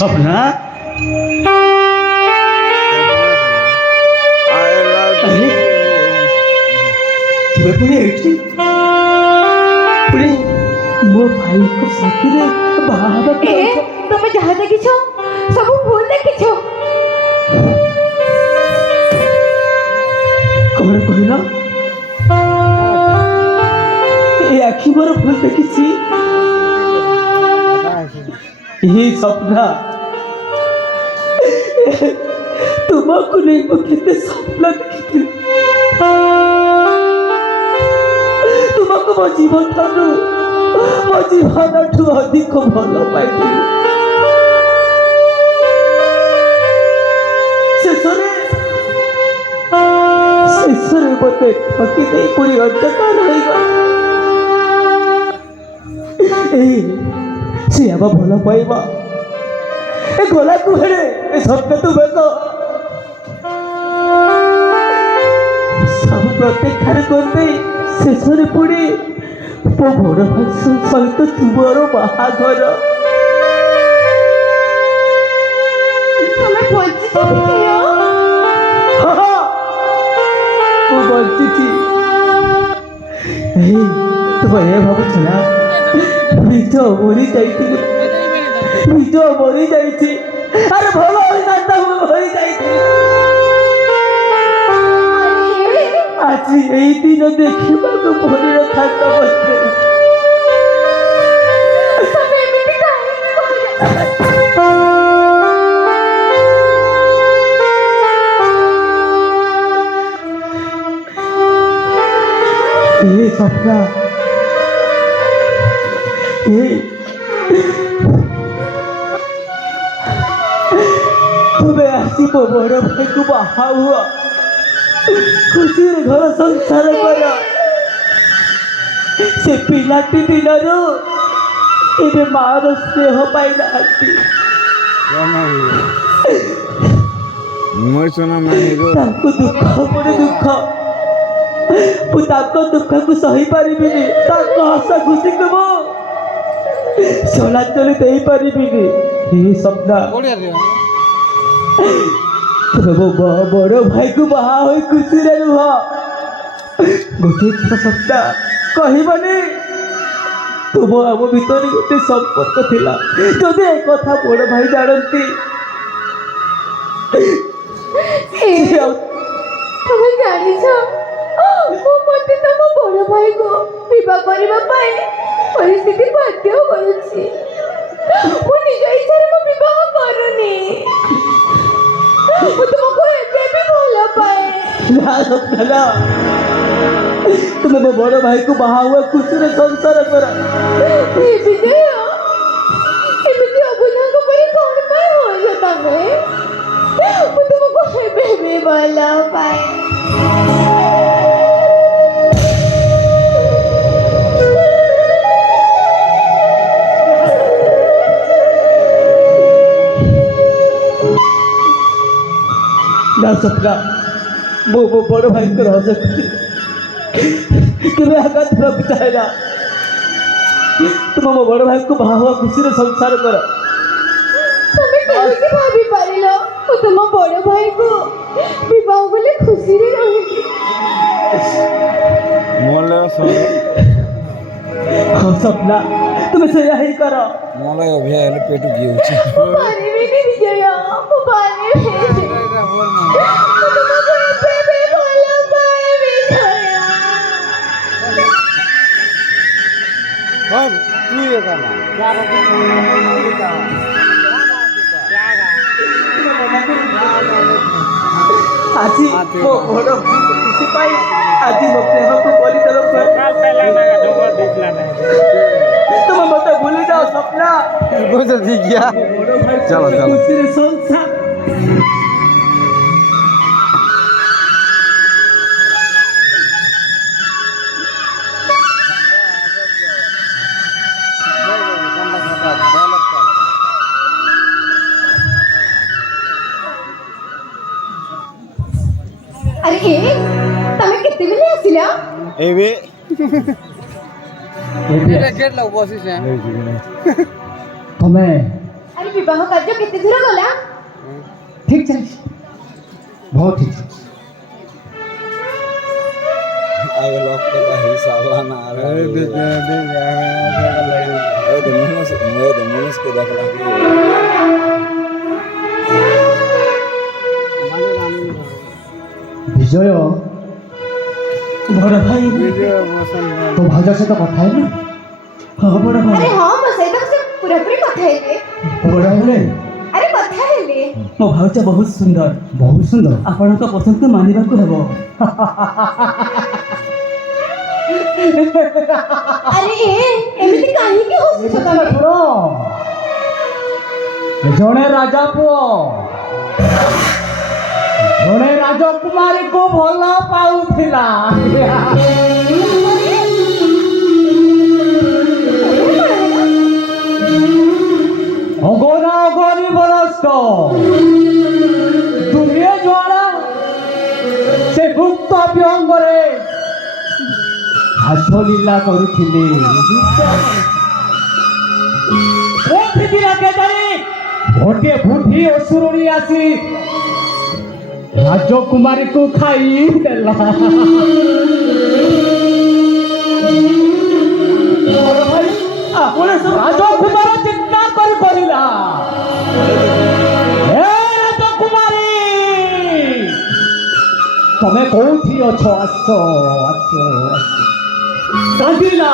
স্বপ্না तुम पुणी एठी पुणी मो भाई को साथी रे बाबा ए তুমি যাহা দেখিছ সবু ভুল দেখিছ। कौन कहला ए आखि मोर भूल देखिছি ये सपना तुमको नहीं मो केते सपना देखिଥିଲି तुमको मो जीवन ठारू मो जीवन ठू अधिक भल पाइଥିଲି शेषरे मत ठकी दे पूरी अंधकार हो सी आम भल पाइबा ए गला कुहे ए सत्य तू बेक सब प्रतीक्षार करते शेषरे पुणी मो बड़ भाई सहित तुमर बाहाघर তুমি বলছিস बची तुम ये भावुच ना बीज मरी बीज मरी अरे भल मरी आज यही दिन देखा मरी रखा ये सपना ये तुम्हें आसी मो बड़ भाई को बाहा हुआ खुशी घर संसार कर से पिलाटी दिन ए मार स्नेह पाई ना दुख पर दुख दुख को सही पारि हस खुशी को चलाचल दे पारि सपना बड़ भाई को बाहा हो खुशी रुह गोटे सपना कहबनी तुम आम भीतर गोटे संपर्क थिला जदि एक कथा बड़ भाई जानती তুমি জানিছ मते तुम बड़ भाई को विवाह करने परिस्थिति बाध्य करुच्ची मु निज इच्छा विवाह करूनी तुमको एबे भी भल पाए ना तुम मो बड़ भाई को बाहा हुआ खुशी संसार कर तुमको एबे भी भल पाए ना सपना मो बड़ भाई को रहस्य कि आघात चाहेगा तुम मो बड़ भाई को बाहा हुआ खुशी संसार कर भाभी पारिल तुम बड़ भाई को विवाह बोले खुशी हाँ सपना तुम से यही कर मोला अभिया हेले पेटु गियो छ पानी भी नहीं विजय पानी हम तू ये करना आज मो बड़ खुशी पाई आज मो प्रेम को बोली तरफ तुम मत भूल जाओ सपना बुझ ठीक गया चलो चलो खुशी संसार अरे तमे केते बेले आसिला एबे तुम्हें ଆରେ ବିବାହ କାର୍ଯ୍ୟ କେତେ ଦୂର ଗଲା? ଠିକ୍ ଚାଲିଛି ବହୁତ ଠିକ୍ ଚାଲିଛି आगे लोग तो कहीं साला ना आ रहा है ये तो मनुष्य के देख रहा ବିଜୟ ବଡ଼ ଭାଇ ତୋ ଭାଉଜ ସହିତ କଥା ହେଲୁ? ହଁ ବଡ଼ ଭାଇ ଆରେ ହଁ ମୋ ସହିତ ସେ ପୁରାପୁରି କଥା ହେଲେ। ବଡ଼ ହେଲେ ଆରେ କଥା ହେଲେ। ମୋ ଭାଉଜ ବହୁତ ସୁନ୍ଦର ଆପଣଙ୍କ ପସନ୍ଦକୁ ମାନିବାକୁ ହେବ ଆରେ ଏମିତି କାହିଁକି ହସୁଛ ତମେ? ଜଣେ ରାଜା ପୁଅ ଜଣେ ରାଜକୁମାରୀକୁ ଭଲ ପାଉଥିଲା ଅଗରା ଅଗରି ବରଷ୍ଟ ଦୁହେଁ ଜ୍ୱାଳା ସେ ଗୁପ୍ତ ବିହଙ୍ଗରେ ହାସଲୀଳା କରୁଥିଲେ ଗୋଟିଏ ବୁଢୀ ଅସୁରୁଣୀ ଆସି ରାଜକୁମାରୀକୁ ଖାଇଦେଲା ରାଜକୁମାର ଚିନ୍ତା କରି କହିଲା ହେ ରାଜକୁମାରୀ ତମେ କୋଉଠି ଅଛ ଆସ କାନ୍ଦିଲା